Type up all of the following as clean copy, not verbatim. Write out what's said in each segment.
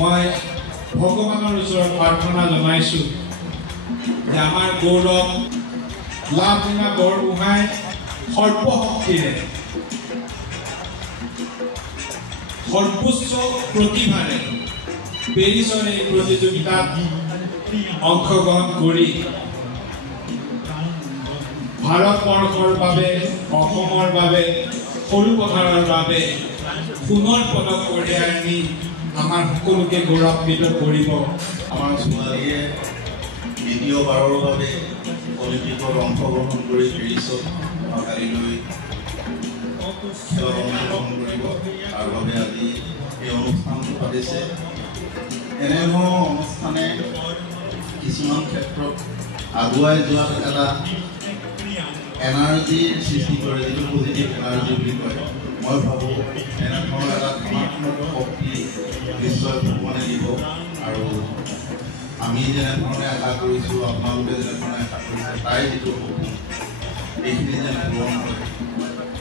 মই ভগৱানৰ ওচৰত প্ৰাৰ্থনা জনাইছোঁ যে আমাৰ গৌৰৱ লাভুঙা বৰগোহাঁই সৰ্বশক্তিৰে সৰ্বোচ্চ প্ৰতিভাৰে পেৰিছৰ এই প্ৰতিযোগিতাত অংশগ্ৰহণ কৰি ভাৰতবৰ্ষৰ বাবে অসমৰ বাবে সৰু পথাৰৰ বাবে সোণৰ পদক কঢ়িয়াই আনি আমাৰ সকলোকে গৌৰৱান্বিত কৰিব। আমাৰ ছোৱালীয়ে দ্বিতীয়বাৰৰ বাবে অলিম্পিকত অংশগ্ৰহণ কৰি পেৰিছত কালিলৈ খেলত অংশগ্ৰহণ কৰিব। তাৰ বাবে আজি এই অনুষ্ঠানটো পাতিছে। এনেধৰণৰ অনুষ্ঠানে কিছুমান ক্ষেত্ৰত আগুৱাই যোৱাত এটা এনাৰ্জিৰ সৃষ্টি কৰে, যিটো পজিটিভ এনাৰ্জি বুলি কয়। মই ভাবোঁ এনেধৰণৰ এটা ধনাত্মক শক্তি নিশ্চয় ভগৱানে দিব। আৰু আমি যেনেধৰণে আশা কৰিছোঁ, আপোনালোকে যেনেধৰণে আশা কৰিছে, তাই যিটো সপোন এইখিনি যেন পূৰণ হয়,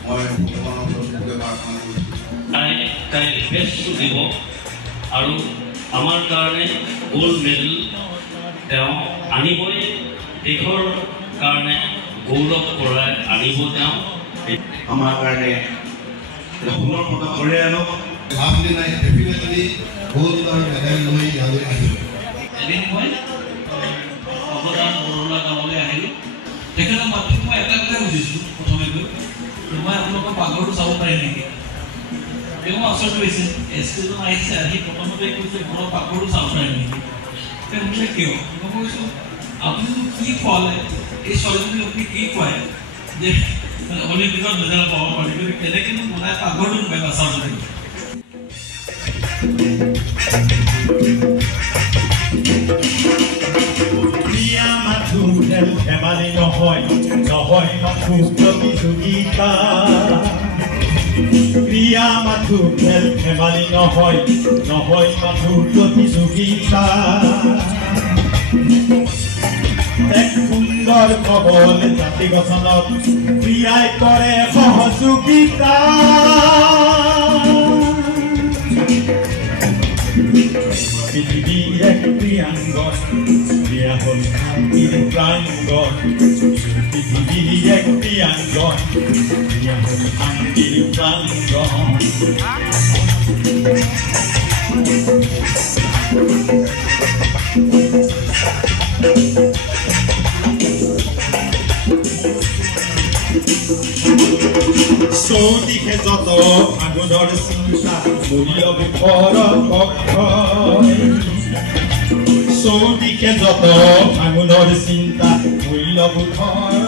মই ভগৱানৰ ওচৰত প্ৰাৰ্থনা কৰিছোঁ। তাই বেষ্টটো দিব আৰু আমাৰ কাৰণে গ'ল্ড মেডেল তেওঁ আনিবই, দেশৰ কাৰণে গৌৰৱ কৰাই আনিব তেওঁ। আমাৰ কাৰণে সোণৰ পদক কঢ়িয়াই আনক। ভাবলি নাই ডেফিনেটলি গ'ল্ড আৰু মেডেল লৈ ইয়ালৈ আহিব। এদিন মই অৱদান বৰলা গাঁৱলৈ আহিলোঁ। তেখেতৰ মাতৃক মই এটা কথাই বুজিছোঁ প্ৰথমে গৈ, মই আপোনালোকৰ পাকঘৰটো চাব পাৰিম নেকি? তেওঁ আচৰিত হৈছে, এছজন আহিছে, আহি প্ৰথমতে কৈছে ঘৰৰ পাকঘৰটো চাব পাৰিম নেকি? তেওঁ কৈছে কিয়? মই কৈছোঁ আপুনিতো কি খোৱালে, এই ছোৱালীজনীক আপুনি কি খুৱায় যে অলিম্পিকত মেডেল পাব পাৰি, কিন্তু কেনেকৈনো বনাই পাকঘৰটো নাচাব লাগিব। ক্ৰিয়া মাথো খেল ধেমালি নহয়, নহয় মাথো প্ৰতিযোগিতা। ক্ৰিয়া মাথো খেল ধেমালি নহয়, নহয় মাথো প্ৰতিযোগিতা। এক সুন্দৰ সবল জাতি গঠনত ক্ৰিয়াই কৰে সহযোগিতা। পৃথিৱীৰ এক প্ৰিয়াংগন, ক্ৰিয়া হ'ল শান্তিৰ প্ৰাংগন। পৃথিৱীৰ এক প্ৰিয়াংগন, ক্ৰিয়া হ'ল শান্তিৰ প্ৰাংগন। চৌদিশে যত আগুনৰ চিন্তা মূল্যবোধৰ পক্ষই। চৌদিশে যত আগুনৰ চিন্তা মূল্যবোধৰ